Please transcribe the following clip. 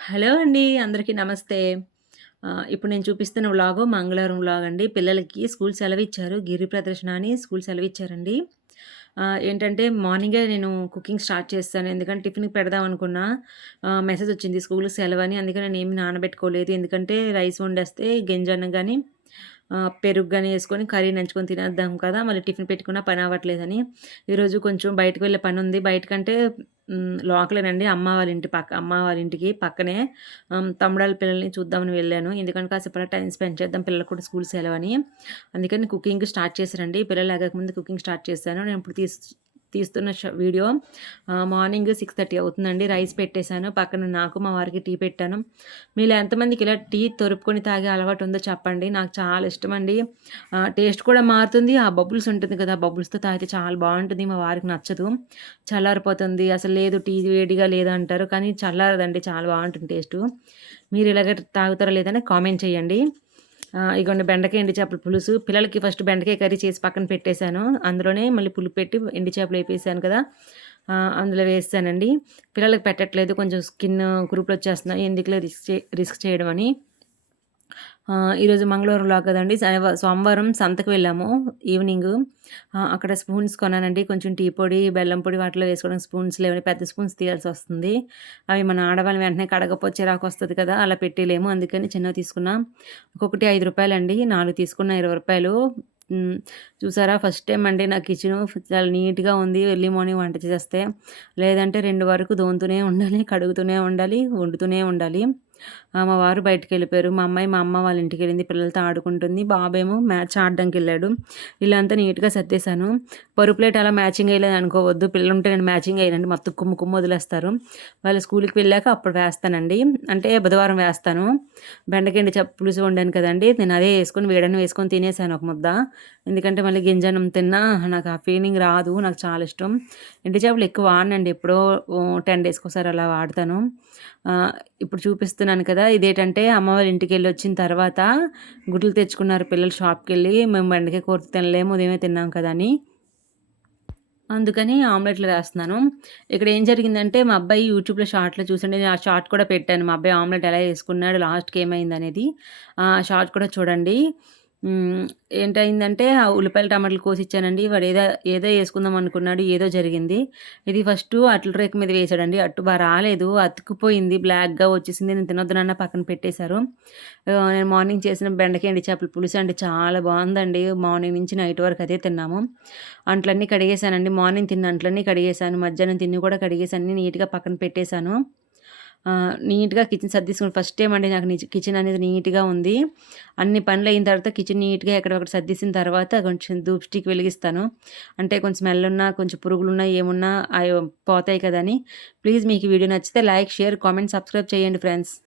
Hello అండి. అందరికీ నమస్తే. ఇప్పుడు నేను చూపిస్తున్న వ్లాగు మంగళవారం వ్లాగ్ అండి. పిల్లలకి స్కూల్ సెలవిచ్చారు. గిరి ప్రదర్శన అని స్కూల్ సెలవిచ్చారండి. ఏంటంటే మార్నింగే నేను కుకింగ్ స్టార్ట్ చేసేసాను. ఎందుకంటే టిఫిన్‌కి పెడదాం అనుకున్నా. మెసేజొచ్చింది స్కూల్‌కి సెలవని. అందుకే నేనేమి నానబెట్టుకోలేదు. ఎందుకంటే రైస్ వండేస్తే గంజన్నం గాని, పెరుగు గాని యేసుకొని కర్రీ నంచుకొని తినేద్దాం కదా! మళ్ళీ టిఫిన్ పెట్టుకున్నా పని అవ్వట్లేదని. ఈరోజు కొంచెం బయటకి వెళ్ళే పనుంది. బయటకంటే లోకలేనండి. అమ్మ వాళ్ళ ఇంటికి పక్కనే. తమ్ముడాళ్ళ పిల్లల్ని చూద్దామని వెళ్ళాను. ఎందుకంటే కాసేపు అలా టైమ్ స్పెండ్ చేద్దాం పిల్లలకు కూడా స్కూల్ సెలవని. అందుకని కుకింగ్ స్టార్ట్ చేశానండి. పిల్లలు లెగకముందు కుకింగ్ స్టార్ట్ చేశాను. నేను ఇప్పుడు తీస్తున్న వీడియో మార్నింగ్ 6:30 అవుతుందండి. రైస్ పెట్టేశాను. పక్కన నాకు, మా వారికి టీ పెట్టాను. మీలో ఎంతమందికి ఇలా టీ తొరుపుకొని తాగే అలవాటు ఉందో చెప్పండి. నాకు చాలా ఇష్టమండి. టేస్ట్ కూడా మారుతుంది. ఆ బబుల్స్ ఉంటుంది కదా! ఆ బబుల్స్‌తో తాగితే చాలా బావుంటుంది. మా వారికి నచ్చదు. చల్లారిపోతుంది. అసలు లేదు టీ వేడిగా లేదంటారు. కానీ చల్లారదండి. చాలా బావుంటుంది టేస్టు. మీరు ఇలాగ తాగుతారా లేదా అని కామెంట్ చేయండి. ఇగోండి బెండకాయ, ఎండు చేపల పులుసు. పిల్లలకి ఫస్ట్ బెండకాయ కర్రీ చేసి పక్కన పెట్టేశాను. అందులోనే మళ్ళీ పులుపు పెట్టి ఎండు చేపలు ఏపేసాను కదా! అందులో వేసేసానండి. పిల్లలకి పెట్టట్లేదు. కొంచెం స్కిన్ కురుపులొచ్చేస్తున్నాయి. ఎందుకులే రిస్క్ చేయడం అని. ఈరోజు మంగళవారం వ్లాగ్ కదండీ! సోమవారం సంతకి వెళ్ళాము ఈవినింగు. అక్కడ స్పూన్స్ కొన్నానండి. కొంచెం టీ పొడి, బెల్లం పొడి వాటిలో వేసుకోవడానికి స్పూన్స్ లేవని పెద్ద స్పూన్స్ తీయాల్సొస్తుంది. అవి మన ఆడవాళ్ళం వెంటనే కడగపోతే చిరాకొస్తది కదా! అలా పెట్టేయలేము. అందుకని చిన్నవి తీసుకున్నాం. ఒక్కొక్కటి రూ. 5 అండి. 4 తీసుకున్న రూ. 20. హ్మ్. చూసారా ఫస్ట్ టైమ్ అండి నా కిచెను చాలా నీట్‌గా ఉంది. ఎర్లీ మార్నింగ్ వంట చేస్తే. లేదంటే 2 వరకు తోముతూనే ఉండాలి, కడుగుతూనే ఉండాలి, వండుతూనే ఉండాలి. మా వారు బయటికెళ్ళిపోయారు. మా అమ్మ వాళ్ళ ఇంటికెళ్ళింది. పిల్లలతో ఆడుకుంటుంది. బాబేమో మ్యాచ్ ఆడడానికెళ్ళాడు. ఇల్లంతా నీట్‌గా సర్దేశాను. పరుపు ప్లేట్ అలా మ్యాచింగ్ ఎయలేదనుకోవద్దు. పిల్లలుంటే నేను మ్యాచింగ్ ఎయనండి. మొత్తం కుమ్ము కుమ్ము వదిలేస్తారు. వాళ్ళు స్కూలుకి వెళ్ళాక అప్పుడు వేస్తానండి. అంటే బుధవారం వేస్తాను. బెండకాయ పులుసు వండాను కదండీ! నేను అదే యేసుకొని వేడన్నం వేసుకొని తినేసాను ఒక ముద్ద. ఎందుకంటే మళ్ళీ గింజన్నం తిన్నా నాకు ఆ ఫీలింగ్ రాదు. నాకు చాలా ఇష్టం. ఎండు చేపలు ఎక్కువ వాడనండి. ఎప్పుడో 10 డేస్‌కోసారి అలా వాడతాను. ఆహ్, ఇప్పుడు చూపిస్తున్నాను కదా! ఇదేంటంటే అమ్మ వాళ్ళ ఇంటికెళ్ళొచ్చిన తర్వాత గుడ్లు తెచ్చుకున్నారు పిల్లలు షాప్‌కెళ్ళి. మేము బెండకాయ కూర తినలేము. ఉదయమే తిన్నాం కదా! అని. అందుకని ఆమ్లెట్‌లు వేస్తున్నాను. ఇక్కడ ఏం జరిగిందంటే మా అబ్బాయి యూట్యూబ్‌లో షార్ట్‌లో చూసండి. నేను ఆ షార్ట్ కూడా పెట్టాను. మా అబ్బాయి ఆమ్లెట్ ఎలా చేసుకున్నాడు, లాస్ట్‌కి ఏమైందనేది. ఆ షార్ట్ కూడా చూడండి. హ్మ్. ఏంటయిందంటే ఆ ఉల్లిపాయలు, టమాటాలు కోసిచ్చానండి. వాడు ఏదో యేసుకుందాం అనుకున్నాడు. ఏదో జరిగింది. ఇది ఫస్టు అట్ల రేకు మీద వేసాడండి. అట్టు రాలేదు. అతుక్కుపోయింది. బ్లాక్‌గా వచ్చేసింది. నేను తినొద్దు నాన్న పక్కన పెట్టేశారు. నేను మార్నింగ్ చేసిన బెండకాయ, ఎండు చేపల పులుసు అండి చాలా బావుందండి. మార్నింగ్ నుంచి నైట్ వరకు అదే తిన్నాము. అంట్లన్నీ కడిగేశానండి. మార్నింగ్ తిన్న అంట్లన్నీ కడిగేశాను. మధ్యాహ్నం తిన్నవి కూడా కడిగేసి అన్నీ నీట్‌గా పక్కన పెట్టేశాను. నీట్‌గా కిచెన్ సర్దేసుకుని ఫస్ట్ టైమ్ అండి నాకు కిచెన్ అనేది నీట్‌గా ఉంది. అన్ని పనులయిన తర్వాత కిచెన్ నీట్‌గా ఎక్కడొకటి సర్దేసిన తర్వాత కొంచెం ధూప్ స్టిక్ వెలిగిస్తాను. అంటే కొంచెం స్మెల్ ఉన్నా, కొంచెం పురుగులున్నా, ఏమున్నా అయి పోతాయి కదా అని. ప్లీజ్ మీకు ఈ వీడియో నచ్చితే లైక్, షేర్, కామెంట్, సబ్స్క్రైబ్ చేయండి ఫ్రెండ్స్.